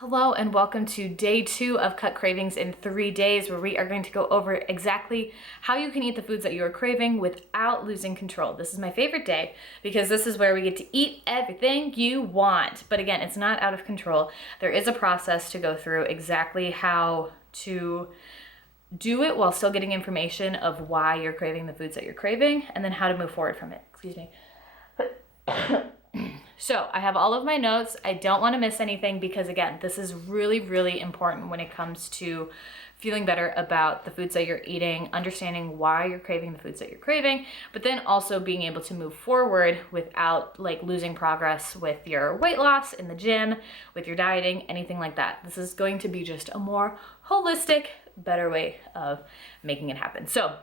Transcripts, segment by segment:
Hello and welcome to day 2 of Cut Cravings in 3 days, where we are going to go over exactly how you can eat the foods that you are craving without losing control. This is my favorite day because this is where we get to eat everything you want. But again, it's not out of control. There is a process to go through exactly how to do it while still getting information of why you're craving the foods that you're craving and then how to move forward from it. Excuse me. So I have all of my notes. I don't want to miss anything because again, this is really, really important when it comes to feeling better about the foods that you're eating, understanding why you're craving the foods that you're craving, but then also being able to move forward without losing progress with your weight loss in the gym, with your dieting, anything like that. This is going to be just a more holistic, better way of making it happen. So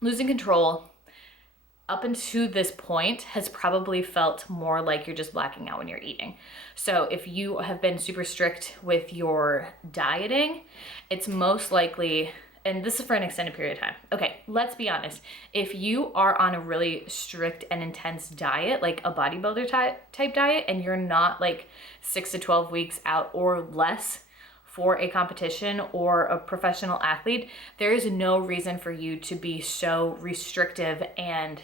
losing control up until this point has probably felt more like you're just blacking out when you're eating. So if you have been super strict with your dieting, it's most likely, and this is for an extended period of time. Okay, let's be honest. If you are on a really strict and intense diet, like a bodybuilder type diet, and you're not 6 to 12 weeks out or less for a competition or a professional athlete, there is no reason for you to be so restrictive and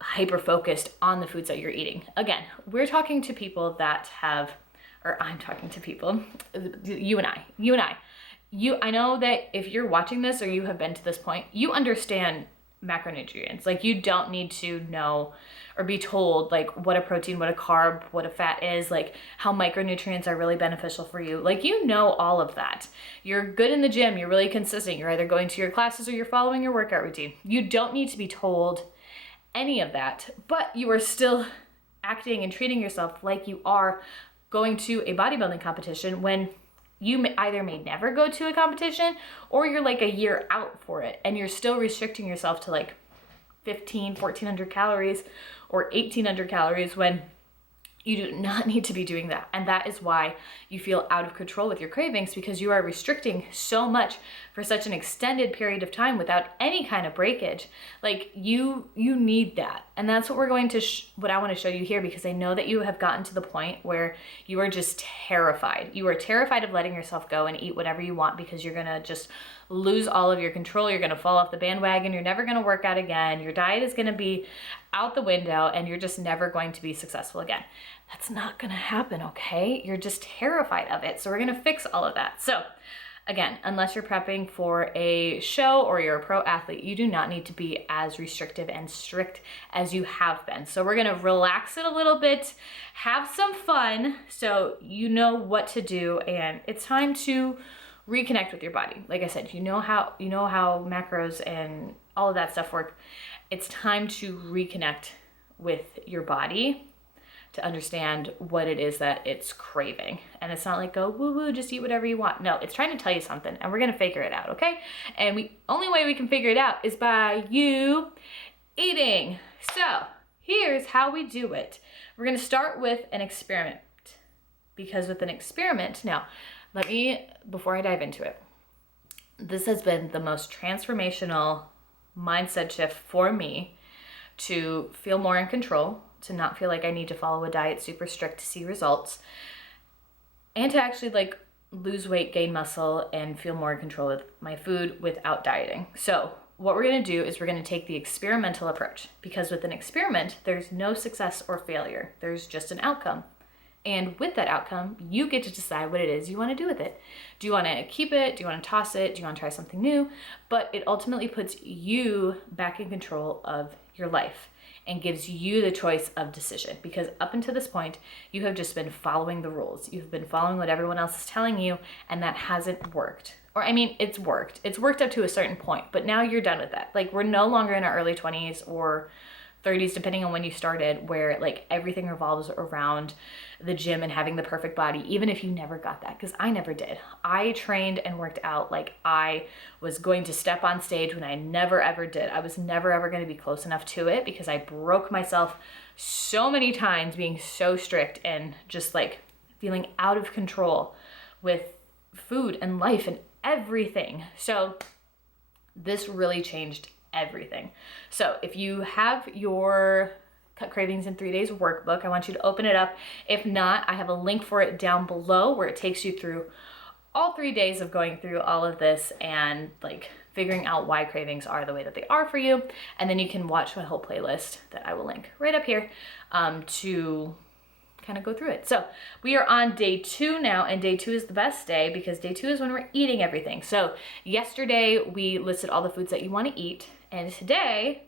hyper focused on the foods that you're eating. Again, we're talking to people that have, or I'm talking to people, you and I. I know that if you're watching this or you have been to this point, you understand macronutrients. You don't need to know or be told what a protein, what a carb, what a fat is, how micronutrients are really beneficial for you. You know all of that. You're good in the gym, you're really consistent. You're either going to your classes or you're following your workout routine. You don't need to be told any of that, but you are still acting and treating yourself like you are going to a bodybuilding competition when you either may never go to a competition or you're a year out for it and you're still restricting yourself to 1,400 calories or 1,800 calories when you do not need to be doing that. And that is why you feel out of control with your cravings, because you are restricting so much for such an extended period of time without any kind of breakage. You need that. And that's what we're going to, what I want to show you here, because I know that you have gotten to the point where you are just terrified. You are terrified of letting yourself go and eat whatever you want because you're going to just lose all of your control. You're going to fall off the bandwagon. You're never going to work out again. Your diet is going to be out the window and you're just never going to be successful again. That's not going to happen, okay? You're just terrified of it. So we're going to fix all of that. So again, unless you're prepping for a show or you're a pro athlete, you do not need to be as restrictive and strict as you have been. So we're going to relax it a little bit, have some fun so you know what to do, and it's time to reconnect with your body. Like I said, you know how macros and all of that stuff work. It's time to reconnect with your body to understand what it is that it's craving. And it's not go woo woo, just eat whatever you want. No, it's trying to tell you something and we're gonna figure it out, okay? And only way we can figure it out is by you eating. So here's how we do it. We're gonna start with an experiment, because with an experiment, now before I dive into it, this has been the most transformational mindset shift for me to feel more in control, to not feel like I need to follow a diet super strict to see results, and to actually lose weight, gain muscle, and feel more in control with my food without dieting. So what we're gonna do is we're gonna take the experimental approach, because with an experiment, there's no success or failure. There's just an outcome. And with that outcome, you get to decide what it is you want to do with it. Do you want to keep it? Do you want to toss it? Do you want to try something new? But it ultimately puts you back in control of your life and gives you the choice of decision, because up until this point, you have just been following the rules. You've been following what everyone else is telling you, and that hasn't worked. Or it's worked. It's worked up to a certain point, but now you're done with that. We're no longer in our early 20s or 30s, depending on when you started, where everything revolves around the gym and having the perfect body, even if you never got that, because I never did. I trained and worked out like I was going to step on stage when I never ever did. I was never ever going to be close enough to it because I broke myself so many times being so strict and just feeling out of control with food and life and everything. So this really changed everything. So if you have your Cut Cravings in 3 Days workbook. I want you to open it up. If not, I have a link for it down below where it takes you through all 3 days of going through all of this and like figuring out why cravings are the way that they are for you. And then you can watch my whole playlist that I will link right up here to kind of go through it. So we are on day 2 now, and day 2 is the best day because day 2 is when we're eating everything. So yesterday we listed all the foods that you want to eat, and today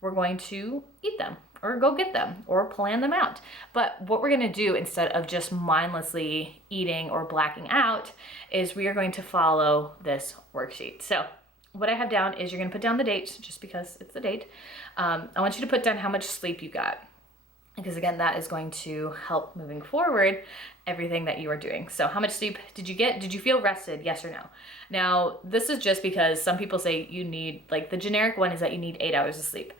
we're going to eat them or go get them or plan them out. But what we're gonna do instead of just mindlessly eating or blacking out is we are going to follow this worksheet. So what I have down is you're gonna put down the date just because it's the date. I want you to put down how much sleep you got, because again, that is going to help moving forward everything that you are doing. So how much sleep did you get? Did you feel rested? Yes or no? Now, this is just because some people say you need, like the generic one is that you need 8 hours of sleep.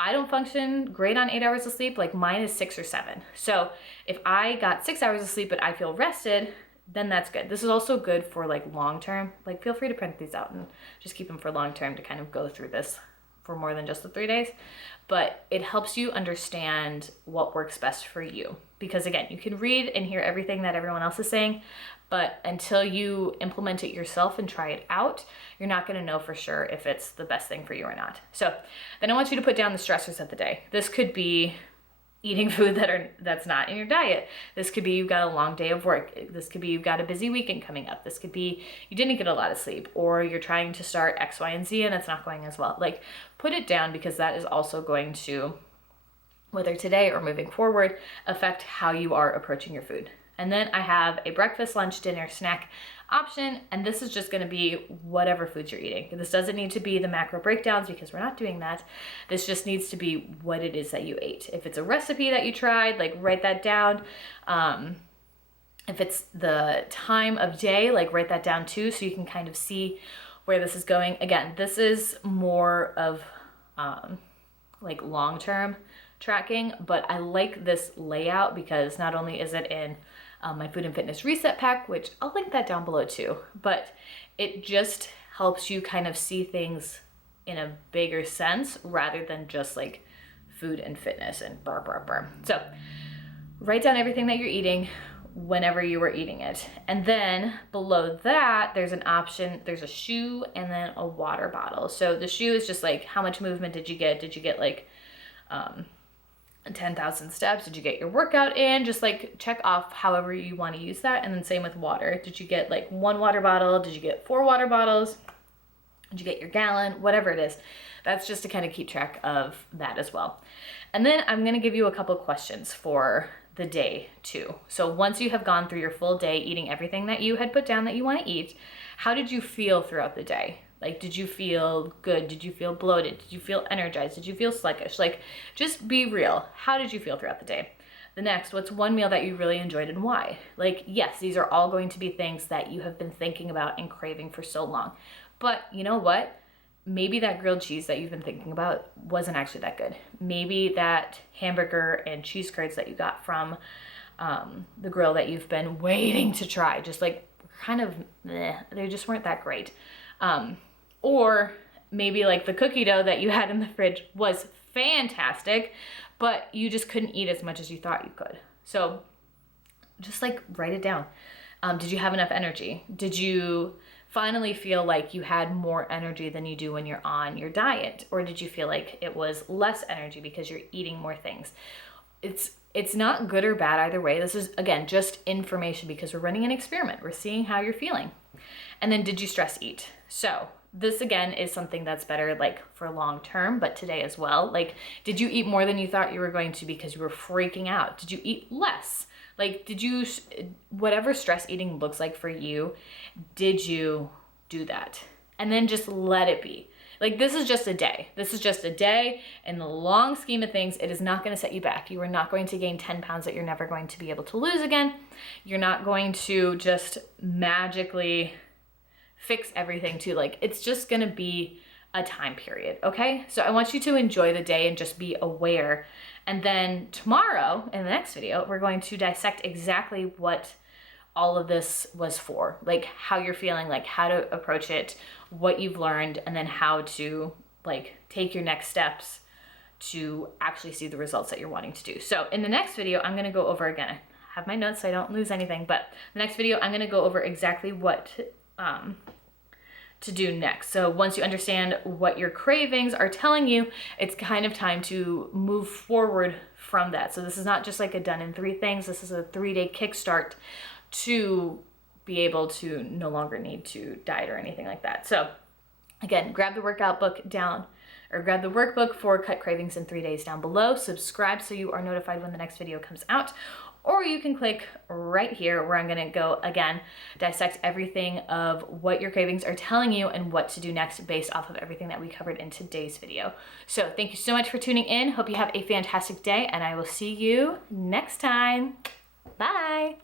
I don't function great on 8 hours of sleep. Like mine is 6 or 7. So if I got 6 hours of sleep, but I feel rested, then that's good. This is also good for like long-term. Like feel free to print these out and just keep them for long-term to kind of go through this for more than just the 3 days. But it helps you understand what works best for you. Because again, you can read and hear everything that everyone else is saying, but until you implement it yourself and try it out, you're not gonna know for sure if it's the best thing for you or not. So then I want you to put down the stressors of the day. This could be eating food that's not in your diet. This could be you've got a long day of work. This could be you've got a busy weekend coming up. This could be you didn't get a lot of sleep, or you're trying to start X, Y, and Z and it's not going as well. Like put it down, because that is also going to, whether today or moving forward, affect how you are approaching your food. And then I have a breakfast, lunch, dinner, snack option, and this is just gonna be whatever foods you're eating. This doesn't need to be the macro breakdowns because we're not doing that. This just needs to be what it is that you ate. If it's a recipe that you tried, like write that down. If it's the time of day, like write that down too, so you can kind of see where this is going. Again, this is more of like long-term tracking, but I like this layout because not only is it in my food and fitness reset pack, which I'll link that down below too, but it just helps you kind of see things in a bigger sense rather than just like food and fitness and blah, blah, blah. So write down everything that you're eating whenever you were eating it. And then below that, there's an option, there's a shoe and then a water bottle. So the shoe is just like, how much movement did you get? Did you get like 10,000 steps? Did you get your workout in? Just like check off however you want to use that. And then same with water. Did you get like 1 water bottle? Did you get 4 water bottles? Did you get your gallon? Whatever it is. That's just to kind of keep track of that as well. And then I'm going to give you a couple questions for the day too. So once you have gone through your full day eating everything that you had put down that you want to eat, how did you feel throughout the day? Like, did you feel good? Did you feel bloated? Did you feel energized? Did you feel sluggish? Like, just be real. How did you feel throughout the day? The next, what's one meal that you really enjoyed and why? Like, yes, these are all going to be things that you have been thinking about and craving for so long. But you know what? Maybe that grilled cheese that you've been thinking about wasn't actually that good. Maybe that hamburger and cheese curds that you got from the grill that you've been waiting to try, just like kind of, they just weren't that great. Or maybe like the cookie dough that you had in the fridge was fantastic, but you just couldn't eat as much as you thought you could. So just like write it down. Did you have enough energy? Did you finally feel like you had more energy than you do when you're on your diet? Or did you feel like it was less energy because you're eating more things? It's not good or bad either way. This is, again, just information because we're running an experiment. We're seeing how you're feeling. And then did you stress eat? So this again is something that's better like for long term, but today as well. Like, did you eat more than you thought you were going to because you were freaking out? Did you eat less? Like, did you, whatever stress eating looks like for you, did you do that? And then just let it be. Like, this is just a day. This is just a day. In the long scheme of things, it is not going to set you back. You are not going to gain 10 pounds that you're never going to be able to lose again. You're not going to just magically fix everything too. Like, it's just going to be a time period, okay? So I want you to enjoy the day and just be aware. And then tomorrow, in the next video, we're going to dissect exactly what all of this was for, like how you're feeling, like how to approach it, what you've learned, and then how to like take your next steps to actually see the results that you're wanting to do. So in the next video, I'm gonna go over again, I have my notes so I don't lose anything, but the next video, I'm gonna go over exactly what to do next. So once you understand what your cravings are telling you, it's kind of time to move forward from that. So this is not just like a done in 3 things. This is a 3-day kickstart to be able to no longer need to diet or anything like that. So again, grab the workout book down, or grab the workbook for Cut Cravings in 3 days down below. Subscribe so you are notified when the next video comes out. Or you can click right here where I'm gonna go again, dissect everything of what your cravings are telling you and what to do next based off of everything that we covered in today's video. So thank you so much for tuning in. Hope you have a fantastic day, and I will see you next time. Bye.